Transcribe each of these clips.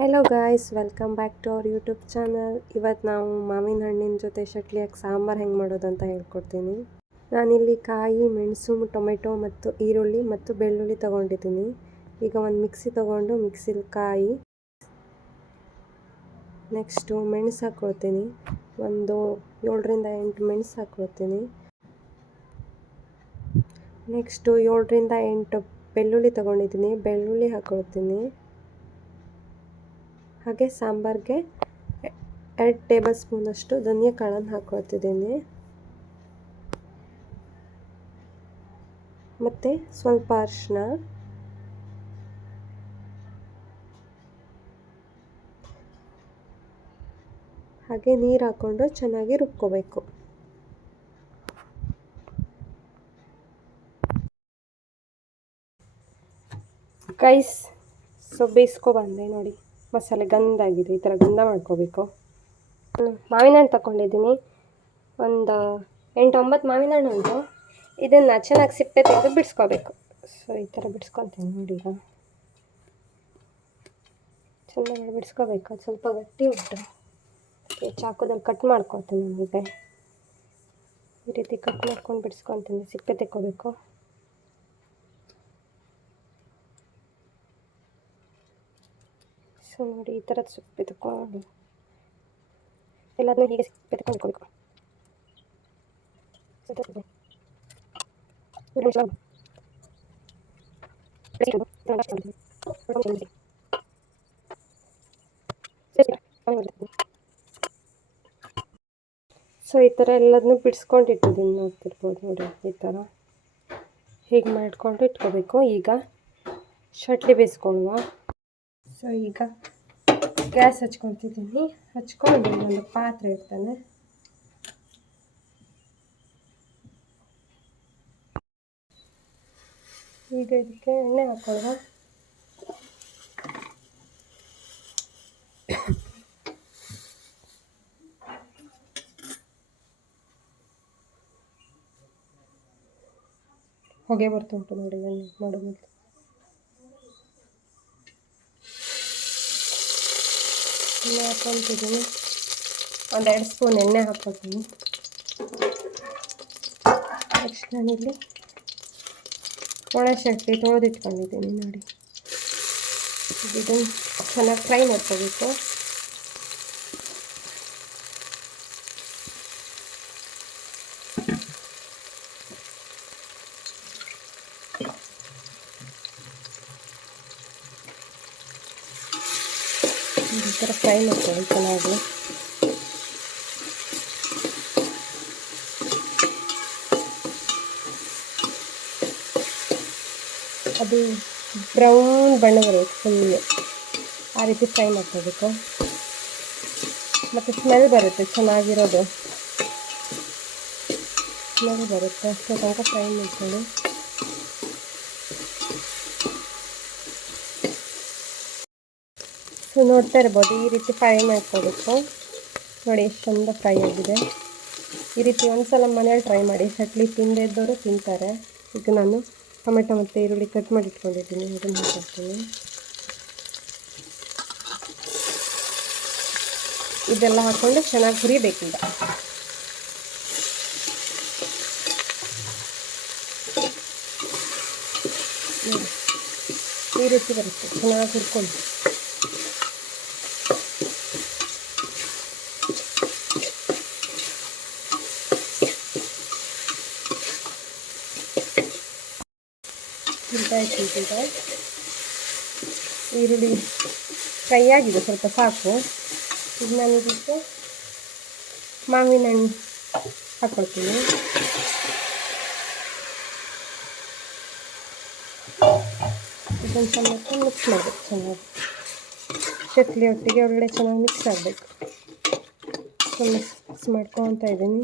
Hello guys, welcome back to our YouTube channel. ಇವತ್ತು ನಾವು ಮಾವಿನ ಹಣ್ಣಿನ ಜೊತೆ ಶಟ್ಲಿಯಾಗಿ ಸಾಂಬಾರು ಹೆಂಗೆ ಮಾಡೋದು ಅಂತ ಹೇಳ್ಕೊಡ್ತೀನಿ. ನಾನಿಲ್ಲಿ ಕಾಯಿ, ಮೆಣಸು, ಟೊಮೆಟೊ ಮತ್ತು ಈರುಳ್ಳಿ ಮತ್ತು ಬೆಳ್ಳುಳ್ಳಿ ತೊಗೊಂಡಿದ್ದೀನಿ. ಈಗ ಒಂದು ಮಿಕ್ಸಿ ತೊಗೊಂಡು ಮಿಕ್ಸಿಲಿ ಕಾಯಿ, ನೆಕ್ಸ್ಟು ಮೆಣಸು ಹಾಕ್ಕೊಳ್ತೀನಿ. ಒಂದು 7ರಿಂದ 8 ಮೆಣಸು ಹಾಕ್ಕೊಳ್ತೀನಿ. ನೆಕ್ಸ್ಟು 7ರಿಂದ 8 ಬೆಳ್ಳುಳ್ಳಿ ತೊಗೊಂಡಿದ್ದೀನಿ, ಬೆಳ್ಳುಳ್ಳಿ ಹಾಕ್ಕೊಳ್ತೀನಿ. ಹಾಗೆ ಸಾಂಬಾರಿಗೆ 2 ಟೇಬಲ್ ಸ್ಪೂನಷ್ಟು ಧನಿಯಾ ಕಾಳನ್ನು ಹಾಕ್ಕೊಳ್ತಿದ್ದೀನಿ. ಮತ್ತು ಸ್ವಲ್ಪ ಅರಿಶಿನ, ಹಾಗೆ ನೀರು ಹಾಕ್ಕೊಂಡು ಚೆನ್ನಾಗಿ ರುಬ್ಕೋಬೇಕು. ಗೈಸ್, ಬೇಯಿಸ್ಕೊಬಂದೆ ನೋಡಿ, ಮಸಾಲೆ ಗಂಧಾಗಿದೆ. ಈ ಥರ ಗಂಧ ಮಾಡ್ಕೋಬೇಕು. ಮಾವಿನ ಹಣ್ಣು ತಗೊಂಡಿದ್ದೀನಿ, ಒಂದು 8-9 ಮಾವಿನ ಹಣ್ಣು ಉಂಟು. ಇದನ್ನು ಚೆನ್ನಾಗಿ ಸಿಪ್ಪೆ ತೆಗೆದು ಬಿಡಿಸ್ಕೋಬೇಕು. ಈ ಥರ ಬಿಡಿಸ್ಕೊತೀನಿ ನೋಡಿ. ಈಗ ಚೆನ್ನಾಗಿ ಬಿಡಿಸ್ಕೋಬೇಕು. ಸ್ವಲ್ಪ ಗಟ್ಟಿ ಉಂಟು. ಚಾಕುದಲ್ಲಿ ಕಟ್ ಮಾಡ್ಕೊತೀನಿ. ನನಗೆ ಈ ರೀತಿ ಕಟ್ ಮಾಡ್ಕೊಂಡು ಬಿಡಿಸ್ಕೊತೀನಿ. ಸಿಪ್ಪೆ ತೆಕ್ಕೋಬೇಕು. ನೋಡಿ, ಈ ಥರದ ಸಿಪ್ಪೆ ತಗೊಂಡು ಎಲ್ಲದನ್ನೂ ಹೀಗೆ ಸಿಪ್ಪೆ ತಗೊಂಡ್ಕೋಬೇಕು. ಈ ಥರ ಎಲ್ಲದನ್ನೂ ಬಿಡಿಸ್ಕೊಂಡು ಇಟ್ಟಿದ್ದೀನಿ, ನೋಡ್ತಿರ್ಬೋದು ನೋಡಿ. ಈ ಥರ ಹೀಗೆ ಮಾಡಿಕೊಂಡು ಇಟ್ಕೋಬೇಕು. ಈಗ ಶಟ್ಲಿ ಬೇಯಿಸ್ಕೊಳ್ಳುವ. ಈಗ ಗ್ಯಾಸ್ ಹಚ್ಕೊತಿದ್ದೀನಿ. ಹಚ್ಕೊಂಡು ಒಂದು ಪಾತ್ರೆ ಇಡ್ತಾನೆ. ಈಗ ಇದಕ್ಕೆ ಎಣ್ಣೆ ಹಾಕೊಳ್ಳುವ. ಹೊಗೆ ಬರ್ತುಂಟು ನೋಡಿ ಎಣ್ಣೆ ಮಾಡೋದು. ಎಣ್ಣೆ ಹಾಕ್ಕೊತಿದ್ದೀನಿ. ಒಂದು 2 ಸ್ಪೂನ್ ಎಣ್ಣೆ ಹಾಕ್ಕೊತೀನಿ. ನೆಕ್ಸ್ಟ್ ನಾನಿಲ್ಲಿ ಒಣ ಶಟ್ಲಿ ತೊಳೆದಿಟ್ಕೊಂಡಿದ್ದೀನಿ ನೋಡಿ. ಇದನ್ನು ಚೆನ್ನಾಗಿ ಫ್ರೈ ಮಾಡ್ಕೋಬೇಕು. ಈ ಥರ ಫ್ರೈ ಮಾಡ್ಕೊಳ್ಳಿ ಚೆನ್ನಾಗಿ. ಅದು ಬ್ರೌನ್ ಬಣ್ಣ ಬರುತ್ತೆ ಫುಲ್ಲು, ಆ ರೀತಿ ಫ್ರೈ ಮಾಡ್ಕೋಬೇಕು. ಮತ್ತು ಸ್ಮೆಲ್ ಬರುತ್ತೆ, ಚೆನ್ನಾಗಿರೋದು ಸ್ಮೆಲ್ ಬರುತ್ತೆ. ಅಷ್ಟೇ ತನಕ ಫ್ರೈ ಮಾಡ್ಕೊಳ್ಳಿ. ನೋಡ್ತಾ ಇರ್ಬೋದು, ಈ ರೀತಿ ಫ್ರೈ ಮಾಡ್ಕೋಬೇಕು. ನೋಡಿ ಎಷ್ಟು ಚಂದ ಫ್ರೈ ಆಗಿದೆ. ಈ ರೀತಿ ಒಂದ್ಸಲ ಮನೇಲಿ ಟ್ರೈ ಮಾಡಿ. ಶಟ್ಲಿ ತಿಂದೇ ಇದ್ದವರು ತಿಂತಾರೆ. ಈಗ ನಾನು ಟೊಮೆಟೊ ಮತ್ತು ಈರುಳ್ಳಿ ಕಟ್ ಮಾಡಿ ಇಟ್ಕೊಂಡಿದ್ದೀನಿ, ಅದನ್ನು ಹಾಕ್ಕೊಳ್ತೀನಿ. ಇದೆಲ್ಲ ಹಾಕ್ಕೊಂಡು ಚೆನ್ನಾಗಿ ಹುರಿಬೇಕೀಗ. ಈ ರೀತಿ ಬರುತ್ತೆ, ಚೆನ್ನಾಗಿ ಹುರ್ಕೊಂಡು. ಈಗ ಈರುಳ್ಳಿ ಫ್ರೈ ಆಗಿದೆ, ಸ್ವಲ್ಪ ಸಾಕು. ಈಗ ನಾನು ಇದಕ್ಕೆ ಮಾವಿನ ಹಣ್ಣು ಹಾಕ್ಕೊಳ್ತೀನಿ. ಇದನ್ನು ಚೆನ್ನಾಗಿ ಮಿಕ್ಸ್ ಮಾಡಬೇಕು. ಚೆನ್ನಾಗಿ ಚಟ್ಲಿ ಒಟ್ಟಿಗೆ ಒಳ್ಳೆ ಚೆನ್ನಾಗಿ ಮಿಕ್ಸ್ ಆಗಬೇಕು. ಮಿಕ್ಸ್ ಮಾಡ್ಕೊತಾ ಇದ್ದೀನಿ.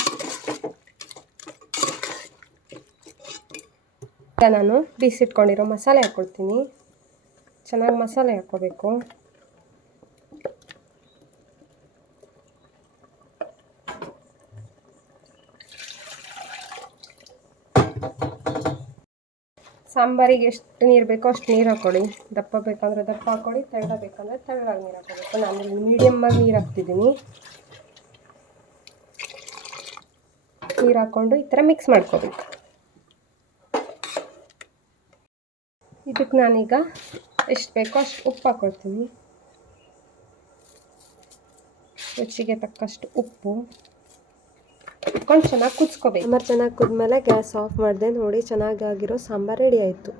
ಈಗ ನಾನು ಬೀಸಿಟ್ಕೊಂಡಿರೋ ಮಸಾಲೆ ಹಾಕ್ಕೊಳ್ತೀನಿ. ಚೆನ್ನಾಗಿ ಮಸಾಲೆ ಹಾಕ್ಕೋಬೇಕು. ಸಾಂಬಾರಿಗೆ ಎಷ್ಟು ನೀರು ಬೇಕೋ ಅಷ್ಟು ನೀರು ಹಾಕ್ಕೊಳ್ಳಿ. ದಪ್ಪ ಬೇಕಂದ್ರೆ ದಪ್ಪ ಹಾಕ್ಕೊಳ್ಳಿ, ತೆಳ್ಳ ಬೇಕಂದ್ರೆ ತೆಳ್ಳಗಾಗಿ ನೀರು ಹಾಕ್ಕೋಬೇಕು. ನಾನು ಇಲ್ಲಿ ಮೀಡಿಯಮ್ಮಾಗಿ ನೀರು ಹಾಕ್ತಿದ್ದೀನಿ. ನೀರು ಹಾಕ್ಕೊಂಡು ಈ ಥರ ಮಿಕ್ಸ್ ಮಾಡ್ಕೋಬೇಕು. ಇದಕ್ಕೆ ನಾನೀಗ ಎಷ್ಟು ಬೇಕೋ ಅಷ್ಟು ಉಪ್ಪು ಹಾಕ್ಕೊಳ್ತೀನಿ. ರುಚಿಗೆ ತಕ್ಕಷ್ಟು ಉಪ್ಪು ಹಾಕ್ಕೊಂಡು ಚೆನ್ನಾಗಿ ಕುದಿಸ್ಕೋಬೇಕು. ಸಾಂಬಾರು ಚೆನ್ನಾಗಿ ಕುದ್ಮೇಲೆ ಗ್ಯಾಸ್ ಆಫ್ ಮಾಡಿದೆ. ನೋಡಿ, ಚೆನ್ನಾಗಿರೋ ಸಾಂಬಾರು ರೆಡಿ ಆಯಿತು.